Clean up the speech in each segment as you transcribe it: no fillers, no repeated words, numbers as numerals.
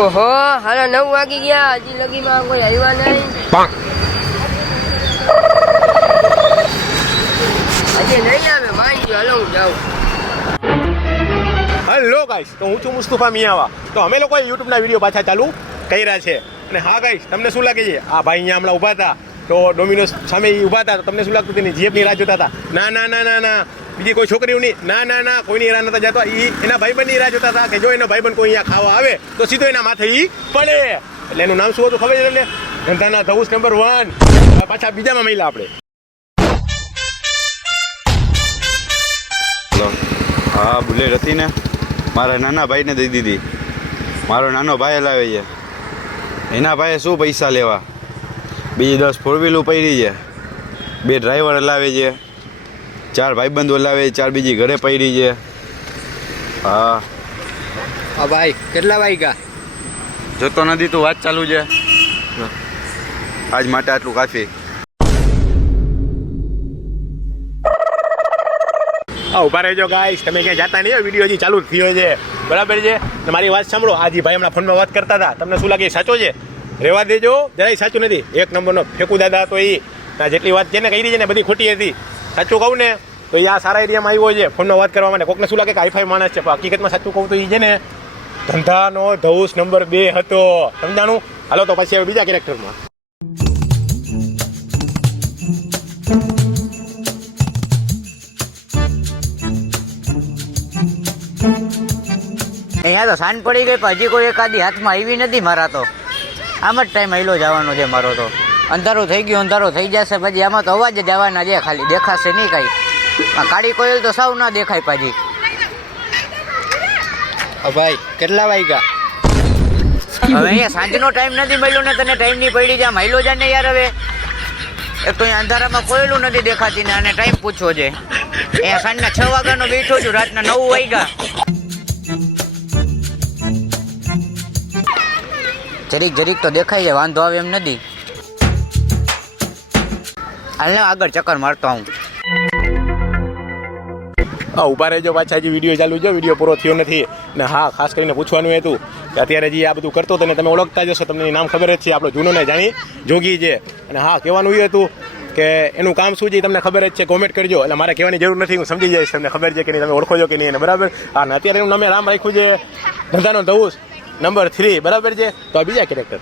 ઓહો હાલા 9 વાગી ગયા, હજી લગીમાં કોઈ આવ્યા નહીં. હજી નહીં આવે ભાઈ, હાલો હું જાઉં. હેલો ગાઈસ, તો હું છું મુસ્તફા મિયાવા. તો અમે લોકોએ યુટ્યુબના વિડીયો પાછા ચાલુ કર્યા છે. અને હા ગાઈસ, તમને શું લાગે છે? આ ભાઈ અહીંયા હમણાં ઊભા હતા, તો ડોમિનોઝ સામે ઊભા હતા, તો તમને શું લાગતું તેની જીએફની રાહ જોતા હતા? ના ના ના ના ના, બીજી કોઈ છોકરીઓ નહીં, ના ના ના, કોઈની રાહ નતા જતો. એના ભાઈબંધની રાહ જોતા હતા કે જો એનો ભાઈબંધ કોઈ અહીંયા ખાવા આવે તો સીધો એના માથે પડે. એટલે એનું નામ શું હતું ખબર છે એટલે? ધંધાના ધઉસ નંબર 1. પાછા બીજામાં મહિલા આપણે. હા, બુલેટ હતી ને, મારા નાના ભાઈને દઈ દીધી. મારો નાનો ભાઈ લાવે છે, એના ભાઈએ શું પૈસા લેવા? બીજી 10 ફોર વ્હીલું પડી છે, 2 ડ્રાઈવર હલાવે છે, 4 ભાઈબંધો હલાવે, 4 બીજી ઘરે પડી છે. હા ભાઈ કેટલા વાગ્યા? જોતો નથી તું, વાત ચાલુ છે. આજ માટે આટલું કાફી. ઉભા રહેજો ગાઈસ, તમે ક્યાંય જાતા નહીં, વિડીયો હજી ચાલુ જ થયો છે, બરાબર છે? મારી વાત સાંભળો. આજી ભાઈ હમણાં ફોનમાં વાત કરતા હતા, તમને શું લાગે સાચો છે? રહેવા દેજો, જરાય સાચું નથી. 1 નંબરનો ફેંકુ દાદા હતો. જેટલી વાત જેને કરી છે ને બધી ખોટી હતી. સાચું કહું ને તો આ સારા એરિયામાં આવ્યો છે ફોનમાં વાત કરવા માટે. કોકને શું લાગે કે હાઈફાઈ માણસ છે, પણ હકીકતમાં સાચું કહું તો એ છે ને ધંધાનો ધઉસ નંબર 2 હતો. સમજાણું? હાલો તો પછી હવે બીજા કેરેક્ટરમાં. અહીંયા તો સાંજ પડી ગઈ, પણ હજી કોઈ એકાદી હાથમાં આવી નથી. મારા તો આમ જ ટાઈમ આયલો જવાનો છે મારો. તો અંધારું થઈ ગયું, અંધારું થઈ જશે પછી. આમાં તો અવાજ જ આવવાના છે, ખાલી દેખાશે નહીં કાંઈ. કાળી કોયલ તો સાવ ના દેખાય પાછી. ભાઈ કેટલા વાગ્યા? હવે અહીંયા સાંજનો ટાઈમ નથી મળ્યો ને તને ટાઈમની પડી જાય. મહિલો જાય ને યાર. હવે એક તો અહીંયા અંધારામાં કોયલું નથી દેખાતી ને અને ટાઈમ પૂછવો છે. અહીંયા સાંજના 6 વાગ્યાનો બેઠો છું, રાતના 9 વાગ્યા. જરીક જરીક તો દેખાય છે, વાંધો આવે એમ નથી. હાલ ને આગળ ચક્કર મારતો હું. હા, ઊભા રહેજો, પાછા હજી વિડીયો ચાલુ છે, વિડીયો પૂરો થયો નથી. ને હા, ખાસ કરીને પૂછવાનું હતું કે અત્યારે જે આ બધું કરતો હતો ને તમે ઓળખતા જશો, તમને નામ ખબર જ છે, આપણો જૂનો ને જાણી જોગી છે. અને હા, કહેવાનું એ હતું કે એનું કામ શું છે તમને ખબર જ છે, કોમેન્ટ કરજો. એટલે મારે કહેવાની જરૂર નથી, હું સમજી જઈશ તમને ખબર છે કે નહીં, તમે ઓળખો છો કે નહીં. બરાબર? હા, ને અત્યારે એનું નામે નામ રાખ્યું છે ધંધાનો ધઉસ નંબર 3. બરાબર છે? તો આ બીજા કેરેક્ટર.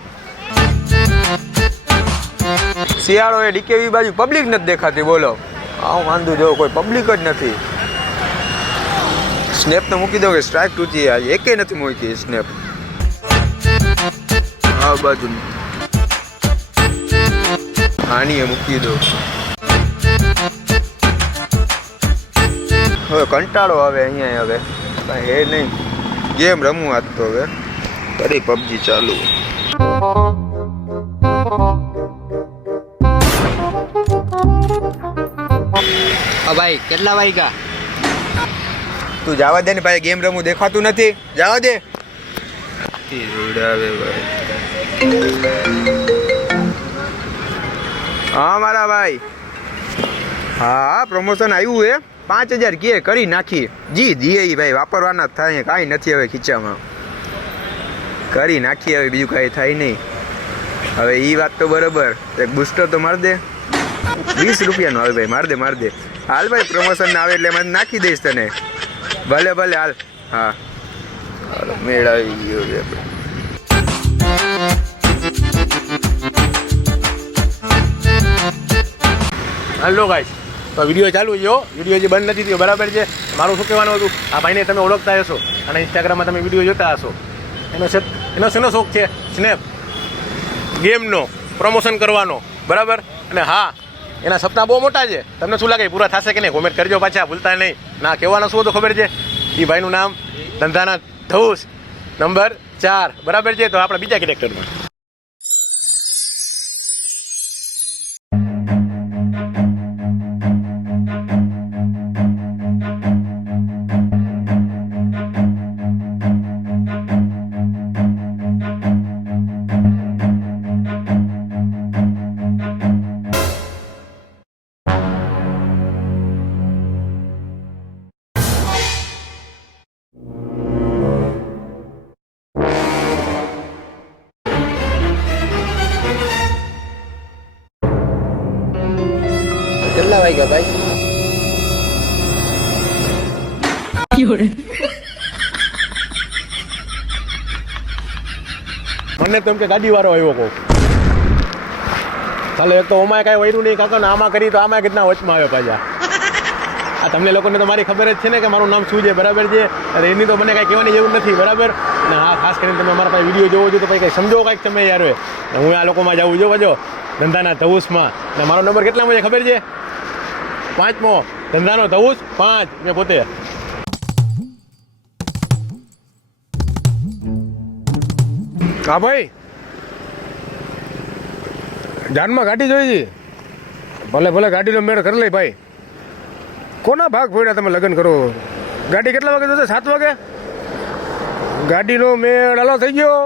શિયાળો એ ડીકેવી બાજુ પબ્લિક નથી દેખાતી. બોલો, હું વાંધું જો કોઈ પબ્લિક જ નથી. સ્નેપ તો મૂકી દો કે સ્ટ્રાઇક તૂટી આજે એકે નથી મૂકી સ્નેપ. આ બાજુ આની મૂકી દો. હવે કંટાળો આવે અહીંયા. હવે કાંઈ હે નહીં, ગેમ રમવું આજ તો. હવે કરી પબજી ચાલુ. ભાઈ કેટલા વાગ્યા? તું જવા દે ને ભાઈ, ગેમ રમવું દેખાતું નથી. જવા દે. હા મારા ભાઈ, હા પ્રમોશન આવ્યું હે. 5000 કે કરી નાખી. જી દીએ ભાઈ વાપરવાના જ થાય, કાંઈ નથી હવે ખીચામાં. કરી નાખીએ હવે, બીજું કાંઈ થાય નહીં. હવે એ વાત તો બરાબર. એક બુસ્ટર તો માર દે. 20 રૂપિયાનો આવે ભાઈ, માર દે. હાલ ભાઈ, પ્રમોશન આવે એટલે મને નાખી દઈશ તને. ભલે ભલે હાલ. હા મેળાવી ગયો છે. હાલો ગાઈસ, તો વિડીયો ચાલુ છે, વિડીયો જે બંધ નથી થયો. બરાબર છે? મારું શું કહેવાનું હતું, આ ભાઈને તમે ઓળખતા હશો અને ઇન્સ્ટાગ્રામમાં તમે વિડીયો જોતા હશો. એનો શેનો શોખ છે? સ્નેપ ગેમનો પ્રમોશન કરવાનો. બરાબર? અને હા, એના સપના બહુ મોટા છે. તમને શું લાગે પૂરા થશે કે નહીં? કોમેન્ટ કરજો પાછા, ભૂલતા નહીં. ના, કહેવાનું શું હતું ખબર છે? એ ભાઈનું નામ ધંધાના ધઉસ નંબર 4. બરાબર છે? તો આપણે બીજા કેરેક્ટરમાં. કેટલા વાગ્યા ભાઈ? મને તો એમ કે ગાડી વાળો આવ્યો કહું. ચાલો એક તો ઓમાં કાંઈ વૈરું નહીં કાકા ને આમાં કરી તો આમાં કેટલા વચમાં આવ્યો પાછા. આ તમને લોકોને તો મારી ખબર જ છે ને કે મારું નામ શું છે બરાબર છે. અને એની તો મને કાંઈ કહેવાની જરૂર નથી બરાબર. અને હા ખાસ કરીને તમે અમારા પાસે વિડીયો જોવો છો તો પછી કંઈ સમજો કાંઈક તમે યાર હવે. હું આ લોકોમાં જાઉં જો જો ધંધાના ધવુસમાં. અને મારો નંબર કેટલામાં છે ખબર છે? 5મો ધંધાનો ધવુસ 5 મેં પોતે. હા ભાઈ જાનમાં ગાડી જોઈ છે. ભલે ભલે ગાડીનો મેળ કરી લઈ ભાઈ. કોના ભાગ ફોડ્યા તમે લગ્ન કરો? ગાડી કેટલા વાગે જોશે? 7 વાગે ગાડીનો મેળ હાલો થઈ ગયો.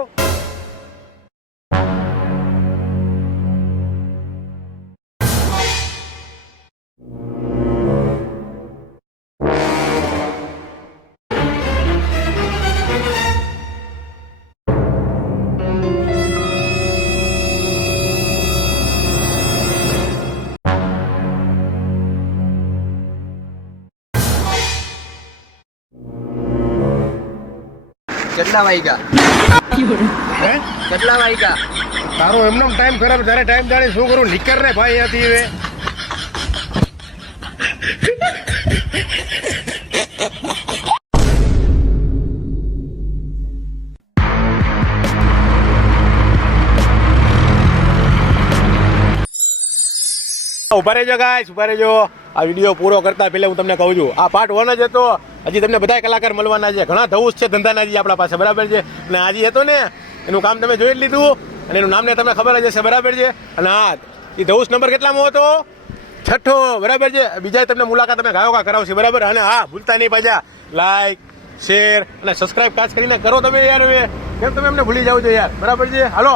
કેટલા વાગ્યા? હે કેટલા વાગ્યા? તારો એમનો ટાઈમ ખરાબ. તારે ટાઈમ જાણે શું કરું? નીકળ રે ભાઈ અહીંયાથી હવે. ઉભા રહેજો ગાઈસ, ઉભા રહેજો. આ વિડીયો પૂરો કરતા પહેલા હું તમને કહું છું આ પાર્ટ 1 જ હતો. હજી તમને બધા કલાકાર મળવાના છે. ઘણા ધવુસ છે ધંધાના જે આપણા પાસે બરાબર છે. અને આજે હતો ને એનું કામ તમે જોઈ જ લીધું અને એનું નામને તમને ખબર જ હશે બરાબર છે. અને હા એ ધવુસ નંબર કેટલામાં હતો? 6થો બરાબર છે. બીજા તમને મુલાકાત તમે ગાયો કરાવશે બરાબર. અને હા ભૂલતા નહીં પાછા લાઈક શેર અને સબસ્ક્રાઈબ ખાસ કરીને કરો તમે યાર. હવે કેમ તમે એમને ભૂલી જાવ છો યાર બરાબર છે. હાલો